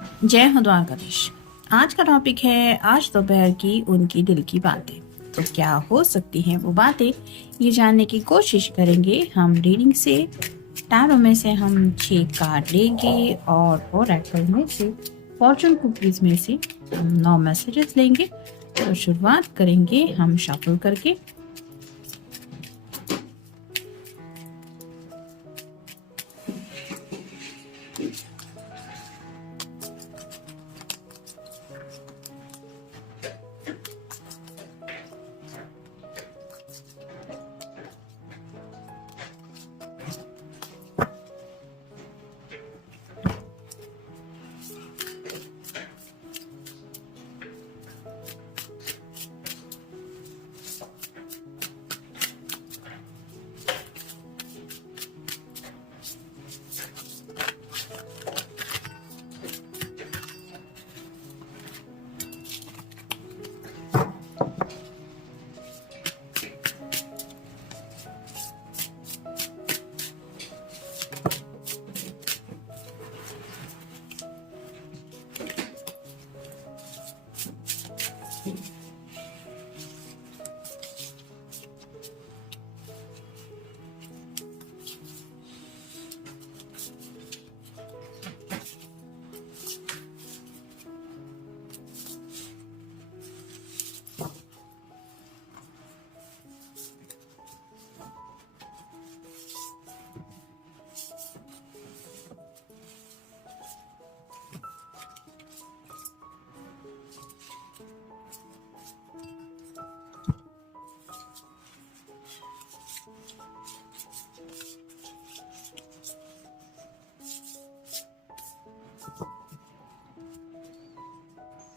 जय हो द्वारकाधीश। आज का टॉपिक है आज दोपहर की उनकी दिल की बातें। तो क्या हो सकती हैं वो बातें, ये जानने की कोशिश करेंगे हम रीडिंग से। टैरो में से हम 6 कार्ड लेंगे और ओरेकल में से, फॉर्चून कुकीज में से हम 9 मैसेजेस लेंगे। तो शुरुआत करेंगे हम शफल करके।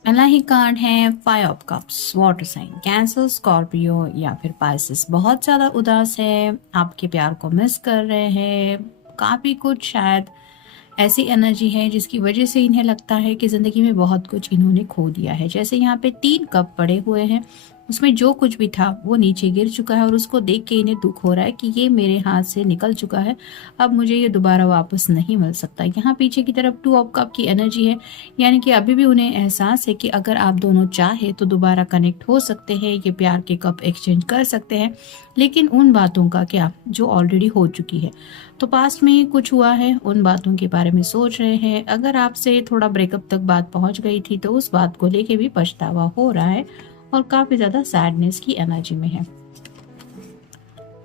पहला ही कार्ड है 5 of cups, water sign, Cancer, Scorpio या फिर पाइसेस। बहुत ज्यादा उदास है, आपके प्यार को मिस कर रहे हैं। काफी कुछ शायद ऐसी एनर्जी है जिसकी वजह से इन्हें लगता है कि जिंदगी में बहुत कुछ इन्होंने खो दिया है। जैसे यहाँ पे 3 कप पड़े हुए हैं, उसमें जो कुछ भी था वो नीचे गिर चुका है और उसको देख के इन्हें दुख हो रहा है कि ये मेरे हाथ से निकल चुका है, अब मुझे ये दोबारा वापस नहीं मिल सकता। यहाँ पीछे की तरफ 2 ऑफ कप की एनर्जी है, यानी कि अभी भी उन्हें एहसास है कि अगर आप दोनों चाहे तो दोबारा कनेक्ट हो सकते हैं, ये प्यार के कप एक्सचेंज कर सकते हैं। लेकिन उन बातों का क्या जो ऑलरेडी हो चुकी है। तो पास्ट में कुछ हुआ है, उन बातों के बारे में सोच रहे हैं। अगर आपसे थोड़ा ब्रेकअप तक बात पहुंच गई थी तो उस बात को लेके भी पछतावा हो रहा है और काफी ज्यादा सैडनेस की एनर्जी में है।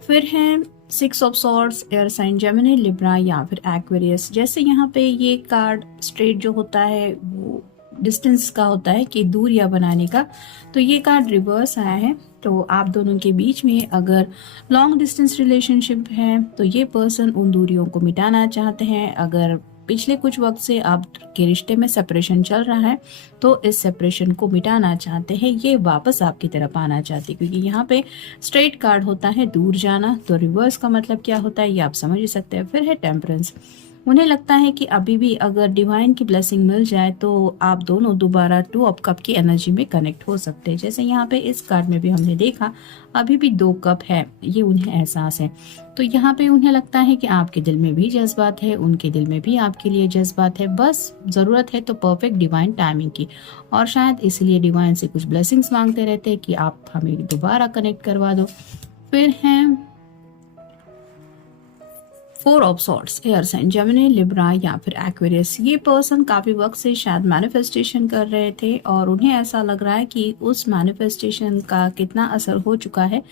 फिर है 6 of swords, air sign Gemini, Libra या फिर एक्वेरियस। जैसे यहाँ पे ये कार्ड स्ट्रेट जो होता है वो डिस्टेंस का होता है कि दूरियां बनाने का, तो ये कार्ड रिवर्स आया है। तो आप दोनों के बीच में अगर लॉन्ग डिस्टेंस रिलेशनशिप है तो ये पर्सन उन दूरियों को मिटाना चाहते हैं। अगर पिछले कुछ वक्त से आपके रिश्ते में सेपरेशन चल रहा है तो इस सेपरेशन को मिटाना चाहते हैं, ये वापस आपकी तरफ आना चाहते हैं। क्योंकि यहाँ पे स्ट्रेट कार्ड होता है दूर जाना, तो रिवर्स का मतलब क्या होता है ये आप समझ ही सकते हैं। फिर है टेम्परेंस। उन्हें लगता है कि अभी भी अगर डिवाइन की ब्लेसिंग मिल जाए तो आप दोनों दोबारा 2 ऑफ कप की एनर्जी में कनेक्ट हो सकते हैं। जैसे यहाँ पे इस कार्ड में भी हमने देखा अभी भी 2 कप है, ये उन्हें एहसास है। तो यहाँ पे उन्हें लगता है कि आपके दिल में भी जज्बात है, उनके दिल में भी आपके लिए जज्बात है, बस जरूरत है तो परफेक्ट डिवाइन टाइमिंग की। और शायद इसलिए डिवाइन से कुछ ब्लेसिंग्स मांगते रहते हैं कि आप हमें दोबारा कनेक्ट करवा दो। फिर है 4 of swords, air sign Gemini, Libra या फिर एक्वेरियस। ये पर्सन काफी वक्त से शायद मैनिफेस्टेशन कर रहे थे और उन्हें ऐसा लग रहा है कि उस मैनिफेस्टेशन का कितना असर हो चुका है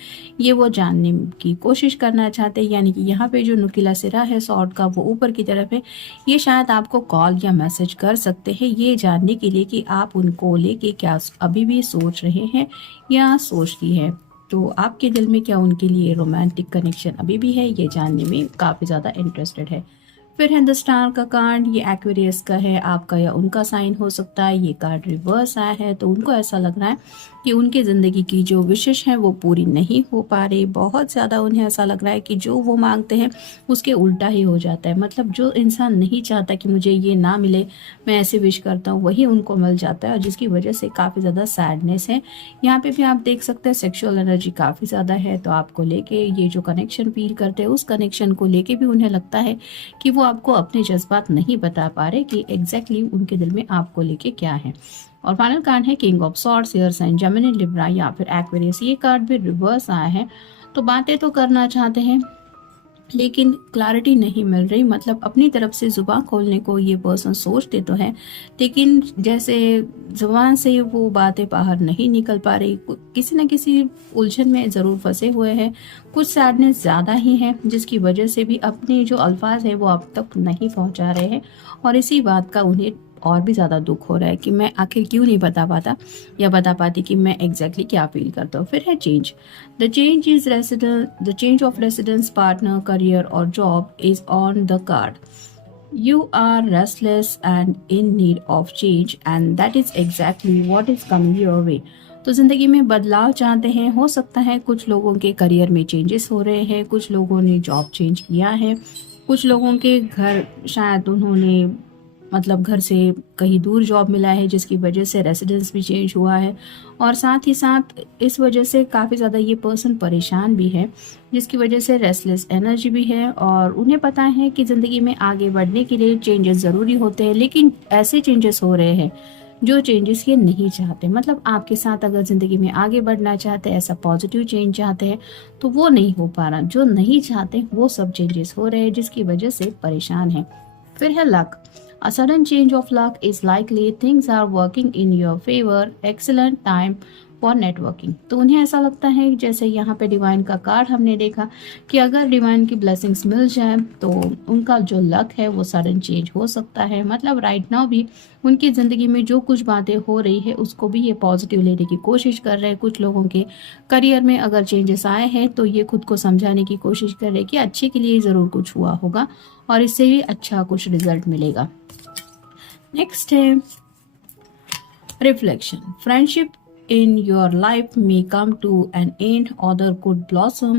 ये वो जानने की कोशिश करना चाहते हैं। यानी कि यहाँ पे जो नुकीला सिरा है सॉर्ड का वो ऊपर की तरफ है, ये शायद आपको कॉल या मैसेज कर सकते हैं ये जानने के लिए कि आप उनको लेके क्या अभी भी सोच रहे हैं या सोचती है। तो आपके दिल में क्या उनके लिए रोमांटिक कनेक्शन अभी भी है, ये जानने में काफ़ी ज़्यादा इंटरेस्टेड है। फिर है द स्टार का कार्ड, ये एक्वेरियस का है, आपका या उनका साइन हो सकता है। ये कार्ड रिवर्स आया है तो उनको ऐसा लग रहा है कि उनकी ज़िंदगी की जो विशेष हैं वो पूरी नहीं हो पा रही। बहुत ज़्यादा उन्हें ऐसा लग रहा है कि जो वो मांगते हैं उसके उल्टा ही हो जाता है। मतलब जो इंसान नहीं चाहता कि मुझे ये ना मिले, मैं ऐसे विश करता हूँ, वही उनको मिल जाता है, और जिसकी वजह से काफ़ी ज़्यादा सैडनेस है। यहाँ पे भी आप देख सकते हैं सेक्सुअल एनर्जी काफ़ी ज़्यादा है, तो आपको लेके ये जो कनेक्शन फील करते हैं, उस कनेक्शन को लेके भी उन्हें लगता है कि वो आपको अपने जज्बात नहीं बता पा रहे कि एग्जैक्टली उनके दिल में आपको लेके क्या है। और फाइनल कार्ड है king of swords, air sign Gemini, Libra या फिर एक्वेरियस। ये कार्ड भी रिवर्स आया है। तो बातें तो करना चाहते हैं लेकिन क्लैरिटी नहीं मिल रही। मतलब अपनी तरफ से जुबान खोलने को ये पर्सन सोचते तो है, लेकिन जैसे जुबान से वो बातें बाहर नहीं निकल पा रही, किसी न किसी उलझन में ज़रूर फंसे हुए हैं। कुछ सैडनेस ज़्यादा ही है, जिसकी वजह से भी अपने जो अल्फाज है वो अब तक नहीं पहुंचा रहे हैं, और इसी बात का उन्हें और भी ज़्यादा दुख हो रहा है कि मैं आखिर क्यों नहीं बता पाता या बता पाती कि मैं एग्जैक्टली क्या फील करता हूँ। फिर है change. The change of residence, partner, career और job is on the card. You are restless and in need of change, and that is exactly what is coming your way. तो जिंदगी में बदलाव चाहते हैं। हो सकता है कुछ लोगों के करियर में चेंजेस हो रहे हैं, कुछ लोगों ने जॉब चेंज किया है, कुछ लोगों के घर शायद उन्होंने मतलब घर से कहीं दूर जॉब मिला है, जिसकी वजह से रेसिडेंस भी चेंज हुआ है, और साथ ही साथ इस वजह से काफ़ी ज़्यादा ये पर्सन परेशान भी है, जिसकी वजह से रेस्टलेस एनर्जी भी है। और उन्हें पता है कि ज़िंदगी में आगे बढ़ने के लिए चेंजेस ज़रूरी होते हैं, लेकिन ऐसे चेंजेस हो रहे हैं जो चेंजेस ये नहीं चाहते। मतलब आपके साथ अगर ज़िंदगी में आगे बढ़ना चाहते हैं, ऐसा पॉजिटिव चेंज चाहते हैं, तो वो नहीं हो पा रहा। जो नहीं चाहते वो सब चेंजेस हो रहे हैं, जिसकी वजह से परेशान है। फिर है luck. A sudden change of luck is likely. Things are working in your favor. Excellent time for networking. तो उन्हें ऐसा लगता है जैसे यहाँ पे डिवाइन का कार्ड हमने देखा कि अगर डिवाइन की ब्लेसिंग्स मिल जाए तो उनका जो लक है वो सडन चेंज हो सकता है। मतलब राइट नाउ भी उनकी ज़िंदगी में जो कुछ बातें हो रही है उसको भी ये पॉजिटिव लेने की कोशिश कर रहे हैं। कुछ लोगों के करियर में अगर चेंजेस आए हैं तो ये खुद को समझाने की कोशिश कर रहे हैं कि अच्छे के लिए ज़रूर कुछ हुआ होगा और इससे भी अच्छा कुछ रिजल्ट मिलेगा। नेक्स्ट है reflection. Friendship in your life may come to an end, other could blossom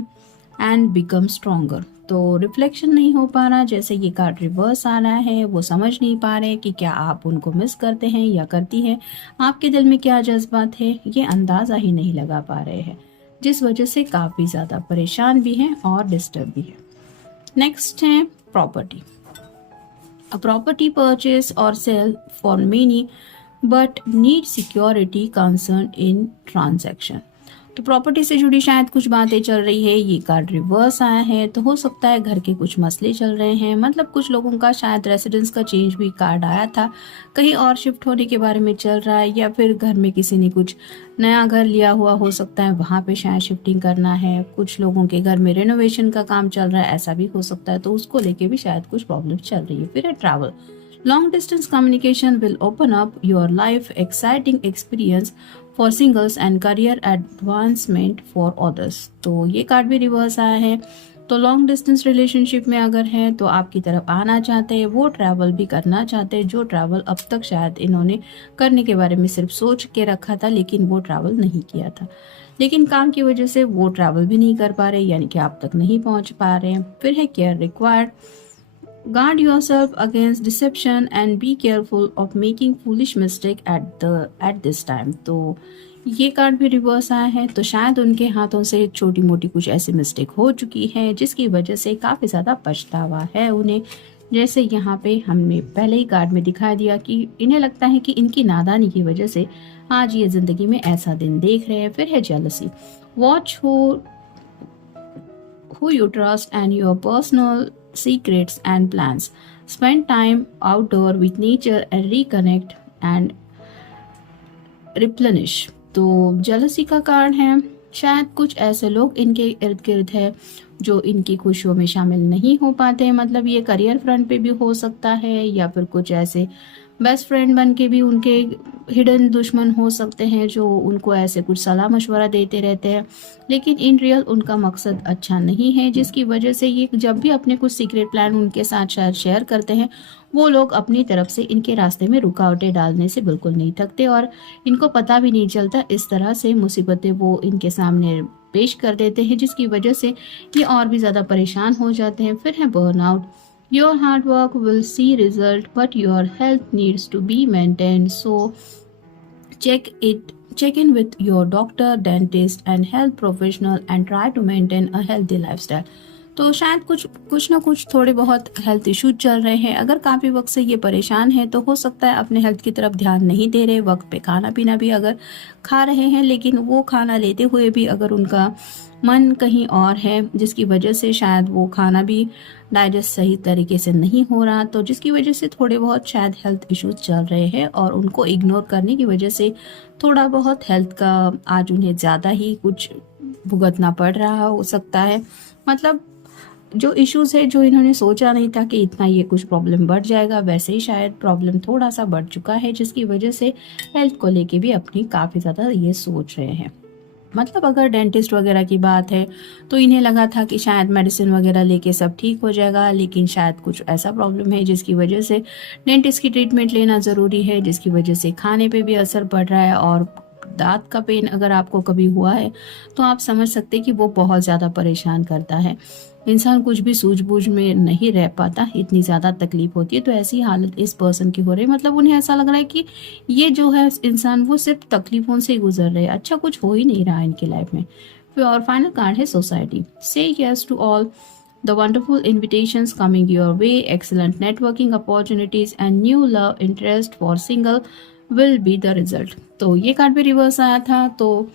and become stronger. तो रिफ्लेक्शन नहीं हो पा रहा, जैसे ये कार्ड रिवर्स आ रहा है, वो समझ नहीं पा रहे कि क्या आप उनको मिस करते हैं या करती हैं, आपके दिल में क्या जज्बात है, ये अंदाज़ा ही नहीं लगा पा रहे हैं, जिस वजह से काफ़ी ज़्यादा परेशान भी हैं और डिस्टर्ब भी है। नेक्स्ट है property. A property purchase or sale for many but need security concern in transaction. तो प्रॉपर्टी से जुड़ी शायद कुछ बातें चल रही है। ये कार्ड रिवर्स आया है, तो हो सकता है घर के कुछ मसले चल रहे हैं। मतलब कुछ लोगों का शायद रेसिडेंस का चेंज भी कार्ड आया था, कहीं और शिफ्ट होने के बारे में चल रहा है, या फिर घर में किसी ने कुछ नया घर लिया हुआ हो सकता है, वहाँ पे शायद शिफ्टिंग करना है। कुछ लोगों के घर में रेनोवेशन का काम चल रहा है, ऐसा भी हो सकता है, तो उसको लेके भी शायद कुछ प्रॉब्लम चल रही है। फिर है travel. Long distance communication will open up your life, exciting experience for singles and career advancement for others. तो ये कार्ड भी रिवर्स आया है। तो लॉन्ग डिस्टेंस रिलेशनशिप में अगर है तो आपकी तरफ आना चाहते हैं, वो ट्रैवल भी करना चाहते हैं, जो ट्रैवल अब तक शायद इन्होंने करने के बारे में सिर्फ सोच के रखा था, लेकिन वो ट्रैवल नहीं किया था, लेकिन काम की वजह से वो ट्रैवल भी नहीं कर पा रहे, यानी कि आप तक नहीं पहुंच पा रहे हैं। फिर है care required. Guard yourself against deception and be careful of making foolish mistake at this time. तो ये कार्ड भी रिवर्स आया है, तो शायद उनके हाथों से छोटी मोटी कुछ ऐसी मिस्टेक हो चुकी है जिसकी वजह से काफ़ी ज़्यादा पछतावा है उन्हें। जैसे यहाँ पे हमने पहले ही कार्ड में दिखा दिया कि इन्हें लगता है कि इनकी नादानी की वजह से आज ये ज़िंदगी में ऐसा दिन देख रहे हैं। फिर है jealousy. Watch who you trust and your personal secrets and plans. Spend time outdoor with nature and reconnect and replenish. तो jealousy का कार्ड है। शायद कुछ ऐसे लोग इनके इर्द गिर्द है जो इनकी खुशियों में शामिल नहीं हो पाते। मतलब ये करियर फ्रंट पे भी हो सकता है, या फिर कुछ ऐसे बेस्ट फ्रेंड बन के भी उनके हिडन दुश्मन हो सकते हैं जो उनको ऐसे कुछ सलाह मशवरा देते रहते हैं, लेकिन इन रियल उनका मकसद अच्छा नहीं है, जिसकी वजह से ये जब भी अपने कुछ सीक्रेट प्लान उनके साथ शायद शेयर करते हैं, वो लोग अपनी तरफ से इनके रास्ते में रुकावटें डालने से बिल्कुल नहीं थकते और इनको पता भी नहीं चलता इस तरह से मुसीबतें वो इनके सामने पेश कर देते हैं, जिसकी वजह से ये और भी ज़्यादा परेशान हो जाते हैं। फिर है burnout. Your hard work will see result, but your health needs to be maintained. So check in with your doctor, dentist, and health professional, and try to maintain a healthy lifestyle. तो शायद कुछ ना कुछ थोड़े बहुत health issues चल रहे हैं। अगर काफ़ी वक्त से ये परेशान है तो हो सकता है अपने हेल्थ की तरफ ध्यान नहीं दे रहे, वक्त पे खाना पीना भी अगर खा रहे हैं लेकिन वो खाना लेते हुए भी अगर उनका मन कहीं और है, जिसकी वजह से शायद वो खाना भी डाइजेस्ट सही तरीके से नहीं हो रहा, तो जिसकी वजह से थोड़े बहुत शायद हेल्थ इश्यूज चल रहे हैं और उनको इग्नोर करने की वजह से थोड़ा बहुत हेल्थ का आज उन्हें ज़्यादा ही कुछ भुगतना पड़ रहा हो सकता है। मतलब जो इश्यूज है, जो इन्होंने सोचा नहीं था कि इतना ये कुछ प्रॉब्लम बढ़ जाएगा, वैसे ही शायद प्रॉब्लम थोड़ा सा बढ़ चुका है, जिसकी वजह से हेल्थ को लेके भी अपनी काफ़ी ज़्यादा ये सोच रहे हैं। मतलब अगर डेंटिस्ट वगैरह की बात है तो इन्हें लगा था कि शायद मेडिसिन वगैरह लेके सब ठीक हो जाएगा, लेकिन शायद कुछ ऐसा प्रॉब्लम है जिसकी वजह से डेंटिस्ट की ट्रीटमेंट लेना ज़रूरी है, जिसकी वजह से खाने पे भी असर पड़ रहा है। और दांत का पेन अगर आपको कभी हुआ है तो आप समझ सकते हैं कि वो बहुत ज़्यादा परेशान करता है। इंसान कुछ भी सूझबूझ में नहीं रह पाता, इतनी ज़्यादा तकलीफ होती है। तो ऐसी हालत इस पर्सन की हो रही है। मतलब उन्हें ऐसा लग रहा है कि ये जो है इंसान वो सिर्फ तकलीफों से ही गुजर रहे हैं, अच्छा कुछ हो ही नहीं रहा है इनकी लाइफ में। फिर और फाइनल कार्ड है सोसाइटी। से yes to all the wonderful invitations coming your way, excellent networking opportunities and new love interest for single will be the result। तो ये कार्ड पे रिवर्स आया था, तो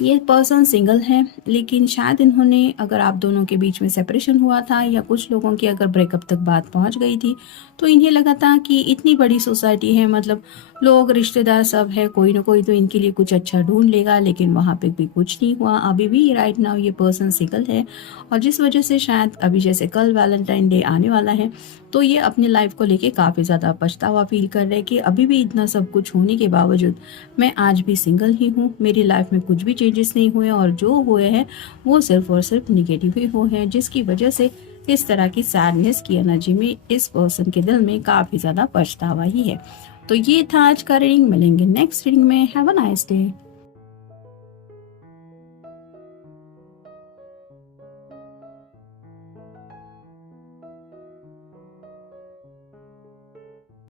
ये पर्सन सिंगल है, लेकिन शायद इन्होंने, अगर आप दोनों के बीच में सेपरेशन हुआ था या कुछ लोगों की अगर ब्रेकअप तक बात पहुंच गई थी, तो इन्हें लगा था कि इतनी बड़ी सोसाइटी है, मतलब लोग रिश्तेदार सब है, कोई ना कोई तो इनके लिए कुछ अच्छा ढूंढ लेगा, लेकिन वहाँ पे भी कुछ नहीं हुआ। अभी भी राइट नाउ ये पर्सन सिंगल है और जिस वजह से शायद अभी जैसे कल वैलेंटाइन डे आने वाला है तो ये अपनी लाइफ को लेके काफ़ी ज़्यादा पछतावा फील कर रहे हैं कि अभी भी इतना सब कुछ होने के बावजूद मैं आज भी सिंगल ही हूँ, मेरी लाइफ में कुछ भी चेंजेस नहीं हुए और जो हुए हैं वो सिर्फ और सिर्फ निगेटिव ही हुए हैं, जिसकी वजह से इस तरह की सैडनेस की एनर्जी में इस पर्सन के दिल में काफ़ी ज़्यादा पछतावा ही है। तो ये था आज का रीडिंग। मिलेंगे नेक्स्ट रीडिंग में। Have a nice day.